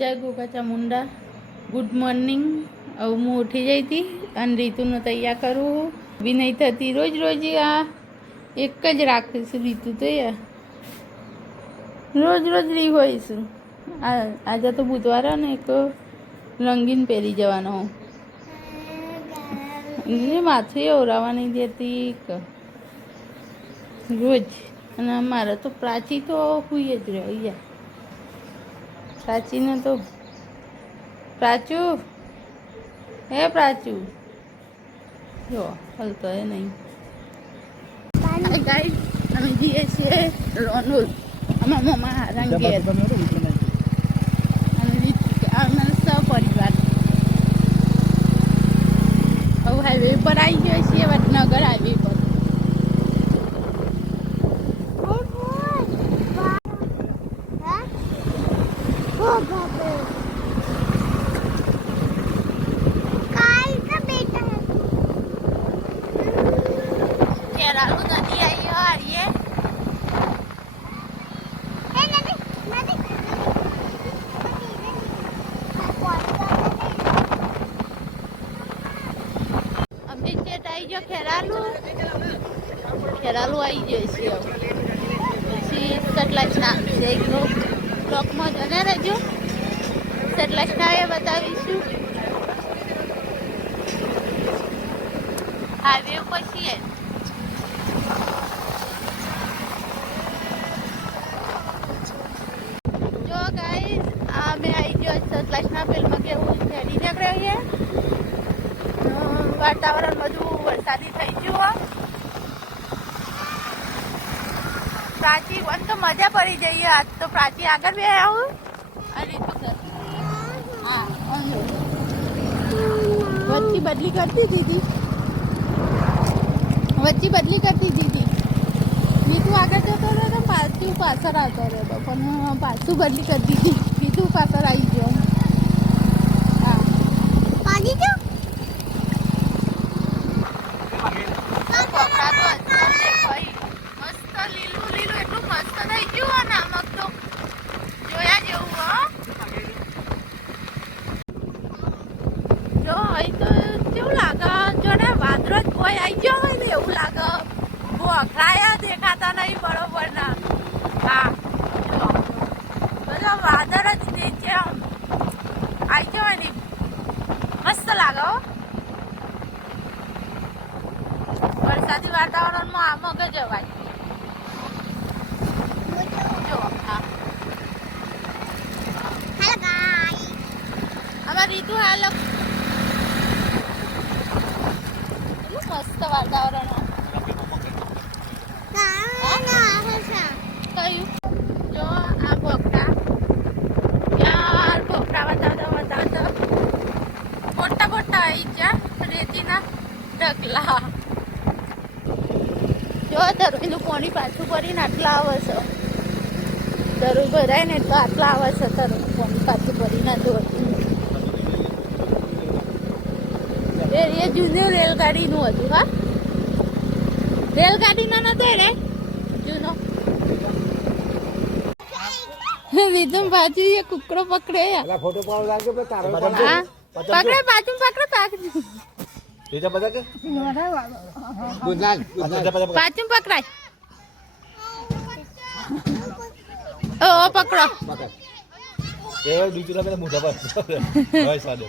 જય ગોગાચા Munda good morning. હવે હું ઉઠી જઈ હતી અને રીતુને તૈયાર કરું બી નહીં થતી। રોજ રોજ આ એક જ રાખીશું રીતુ તો યાર રોજ રોજ રી હોઈશું। આજે તો બુધવાર ને એક રંગીન પહેરી જવાનો માથું ઓરાવા નહીં દેતી રોજ। અને મારે તો પ્રાચી તો હુઈ જ રહ્યો યાર। પ્રાચીને તો પ્રાચુ હે પ્રાચુ જો હલતો એ નહીં। ગાઈસ અમે જઈએ છીએ રોનોલ અમારા મમ્મા હારા ઘેર અને સપરિવાર। હવે હાઈવે પર આવી ગયો છીએ વડનગર હાઈવે પર। ખેરાલુ આવી જાય છે પછી સટલાસના બ્લોકમાં જને રહેજો। સટલાસના એ બતાવીશું હાઈવે ઉપર છીએ। જો ગાઈસ અમે આવી ગયો સટલાસના પેલમાં કેવું હેડી નીકળ્યો છે। વાતાવરણ બધું વરસાદી થઈ ગયું। પ્રાચી વન તો મજા પડી જઈએ। આજ તો પ્રાચી આગળ બે આવું અને હા વચ્ચી બદલી કરતી દીધી વચ્ચી બદલી કરતી દીધી નીતુ આગળ જતો રહ્યો તો પાછું પાછળ આવતો રહ્યો પણ પાછું બદલી કરી દીધી નીતુ પાછળ આવી ગયો। હા પાણી ગયો દેખાતા નહીં બરોબર ના। હા બધા વાદળ જ નીચે આવી જવાય ને મસ્ત લાગે। વરસાદી વાતાવરણમાં આ મગ જવાય જો। હા અમાર રીતુ હાલ મસ્ત વાતાવરણ જો આ પોપટા યાર પોપટા બતાવતા મોટા મોટા આવી ગયા રેતીના ઢગલા। જો તરુઈનું પાણી પાછું ભરીને આટલા આવે છે। તરુઈ ભરાય ને તો આટલા આવે છે તરુઈનું પાણી પાછું ભરીને એ જૂનું રેલગાડીનું હતું। હા રેલગાડીનો નતો રે જૂનો રીધમ ભાજી એ કુકડો પકડે ફોટો પાડ લાગે પે તારો પકડે પાછું પકડે પાછું રીતા બધા કે પાછું પકડાય ઓ પકડો એ બીજું પેલા મોઢા પર હોય સાદે